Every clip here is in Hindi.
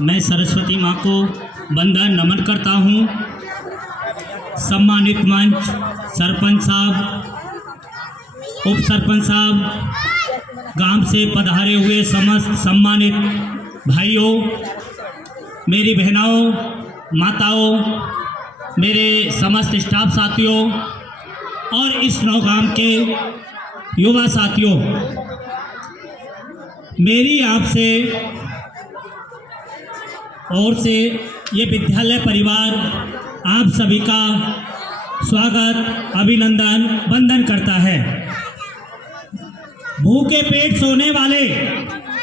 मैं सरस्वती माँ को वंदन नमन करता हूँ। सम्मानित मंच, सरपंच साहब, उप सरपंच साहब, गांव से पधारे हुए समस्त सम्मानित भाइयों, मेरी बहनों, माताओं, मेरे समस्त स्टाफ साथियों और इस नौगाम के युवा साथियों, मेरी आपसे ओर से ये विद्यालय परिवार आप सभी का स्वागत, अभिनंदन, वंदन करता है। भूखे पेट सोने वाले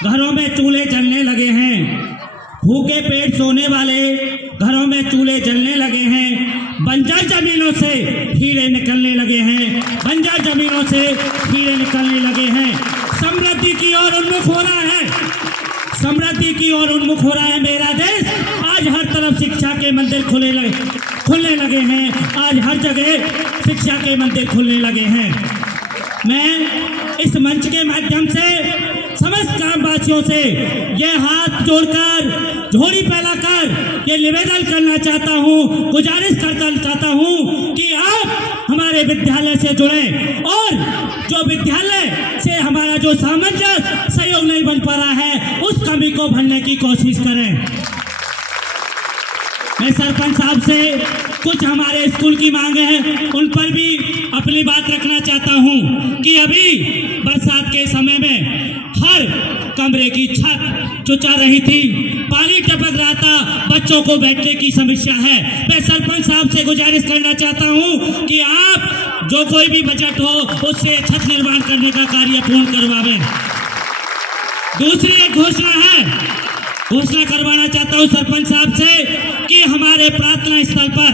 घरों में चूल्हे जलने लगे हैं। भूखे पेट सोने वाले घरों में चूल्हे जलने लगे हैं। बंजर जमीनों से हीरे निकलने लगे हैं। बंजर जमीनों से हीरे निकलने लगे हैं। समृद्धि की ओर उन्मुख हो रहा है। समृद्धि की ओर उन्मुख हो रहा है मेरा देश। आज हर तरफ शिक्षा के मंदिर खुलने लगे हैं। आज हर जगह शिक्षा के मंदिर खुलने लगे हैं। मैं इस मंच के माध्यम से समस्त ग्रामवासियों से यह हाथ जोड़कर, झोली फैलाकर ये निवेदन करना चाहता हूँ, गुजारिश करना चाहता हूँ कि आप हमारे विद्यालय से जुड़ें और जो विद्यालय से हमारा जो सामंजस्य सहयोग नहीं बन पा रहा है उस कमी को भरने की कोशिश करें। मैं सरपंच साहब से कुछ हमारे स्कूल की मांगे हैं, उन पर भी अपनी बात रखना चाहता हूं कि अभी बरसात के समय में हर कमरे की छत चुचा रही थी, पानी टपक रहा था, बच्चों को बैठने की समस्या है। मैं सरपंच साहब से गुजारिश करना चाहता हूं कि आप जो कोई भी बजट हो उससे छत निर्माण करने का कार्य पूर्ण करवावें। दूसरी एक घोषणा करवाना चाहता हूं सरपंच साहब से कि हमारे प्रार्थना स्थल पर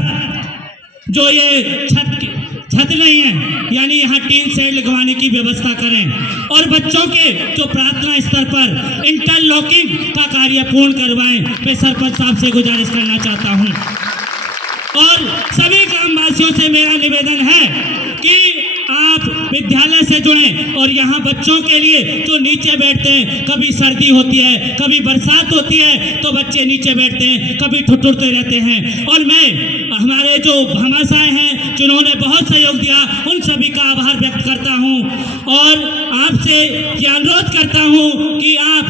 जो ये छत नहीं है, यानी यहाँ टीन शेड लगवाने की व्यवस्था करें और बच्चों के जो प्रार्थना स्थल पर इंटरलॉकिंग का कार्य पूर्ण करवाएं। मैं सरपंच साहब से गुजारिश करना चाहता हूँ और सभी ग्रामवासियों से मेरा निवेदन है कि आप विद्यालय से जुड़ें और यहाँ बच्चों के लिए जो नीचे बैठते हैं, कभी सर्दी होती है, कभी बरसात होती है तो बच्चे नीचे बैठते हैं, कभी ठुठुरते रहते हैं। और मैं हमारे जो भामाशाह हैं जिन्होंने बहुत सहयोग दिया, उन सभी का आभार व्यक्त करता हूँ और आपसे ये अनुरोध करता हूँ कि आप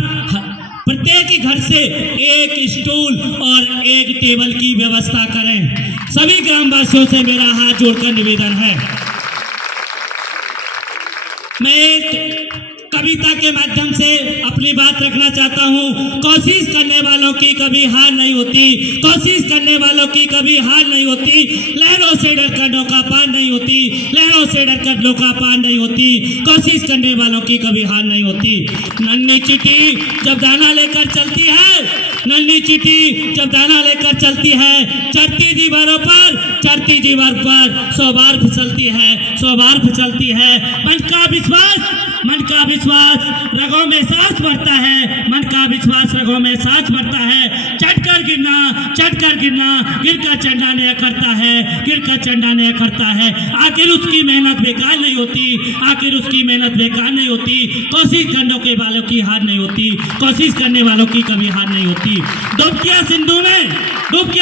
प्रत्येक घर से एक स्टूल और एक टेबल की व्यवस्था करें। सभी ग्रामवासियों से मेरा हाथ जोड़कर निवेदन है। मैं एक कविता के माध्यम से अपनी बात रखना चाहता हूँ। कोशिश करने वालों की कभी हार नहीं होती, कोशिश करने वालों की कभी हार नहीं होती। लहरों से डरकर नौका पार नहीं होती, लहरों से डरकर नौका पार नहीं होती। कोशिश करने वालों की कभी हार नहीं होती। नन्ही चिट्ठी जब दाना लेकर चलती है, नन्ही चिट्ठी जब दाना लेकर चलती है, चढ़ती दीवारों पर, चढ़ती दीवार पर 100 बार फिसलती है, 100 बार फिसलती है। मन का विश्वास रगों में सांस भरता है, मन का विश्वास रगों में सांस भरता है। चढ़कर गिरना, गिरकर चढ़ना नहीं करता है, गिरकर चढ़ना नहीं करता है। आखिर उसकी मेहनत बेकार नहीं होती, आखिर उसकी मेहनत बेकार नहीं होती। कोशिश करने के वालों की हार नहीं होती, कोशिश करने वालों की कभी हार नहीं होती। डुबकिया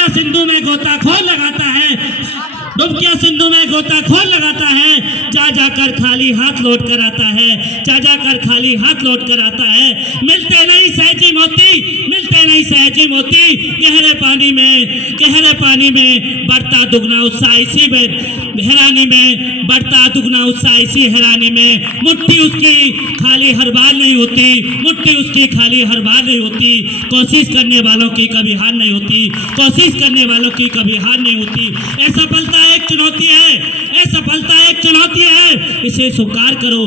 सिंधु में गोताखोर लगाता है, डुबकिया सिंधु में गोताखोर लगाता है। जा जाकर खाली हाथ लौट कर आता है, जा जाकर खाली हाथ लौट कर आता है। मिलते नहीं सहजी मोती, मिलते नहीं सहजी मोती। गहरे पानी में बढ़ता दुगना उत्साह इसी हैरानी में, बढ़ता दुगना उत्साह इसी हैरानी में। मुट्ठी उसकी खाली हर बार नहीं होती, मुट्ठी उसकी खाली हर बार नहीं होती। कोशिश करने वालों की कभी हार नहीं होती, कोशिश करने वालों की कभी हार नहीं होती। असफलता एक चुनौती है, असफलता एक चुनौती है, इसे स्वीकार करो।